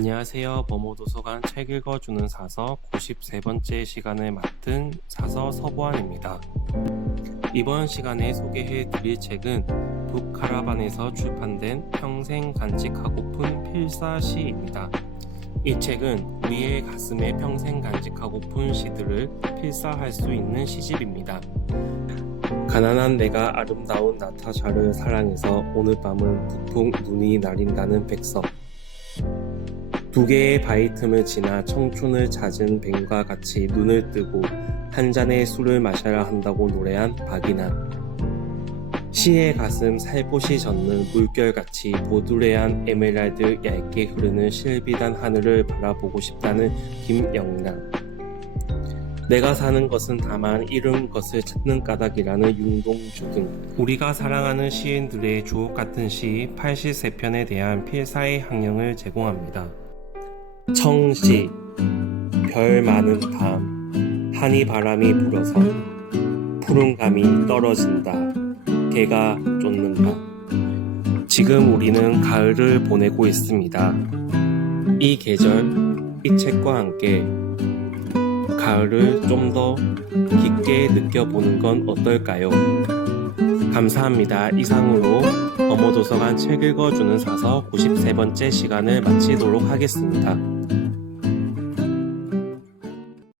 안녕하세요. 범호도서관 책 읽어주는 사서 93번째 시간을 맡은 사서 서보안입니다. 이번 시간에 소개해 드릴 책은 북카라반에서 출판된 평생 간직하고픈 필사시입니다. 이 책은 우리의 가슴에 평생 간직하고픈 시들을 필사할 수 있는 시집입니다. 가난한 내가 아름다운 나타샤를 사랑해서 오늘 밤은 북풍 눈이 내린다는 백석 두 개의 바위 틈을 지나 청춘을 찾은 뱀과 같이 눈을 뜨고 한 잔의 술을 마셔야 한다고 노래한 박이나 시의 가슴 살포시 젖는 물결같이 보드레한 에메랄드 얇게 흐르는 실비단 하늘을 바라보고 싶다는 김영란. 내가 사는 것은 다만 잃은 것을 찾는 까닭이라는 윤동주 등. 우리가 사랑하는 시인들의 주옥 같은 시 83편에 대한 필사의 항령을 제공합니다. 청시 별 많은 밤 한이 바람이 불어서 푸른 감이 떨어진다. 개가 쫓는다. 지금 우리는 가을을 보내고 있습니다. 이 계절 이 책과 함께 가을을 좀 더 깊게 느껴보는 건 어떨까요? 감사합니다. 이상으로 어머도서관 책 읽어주는 사서 93번째 시간을 마치도록 하겠습니다.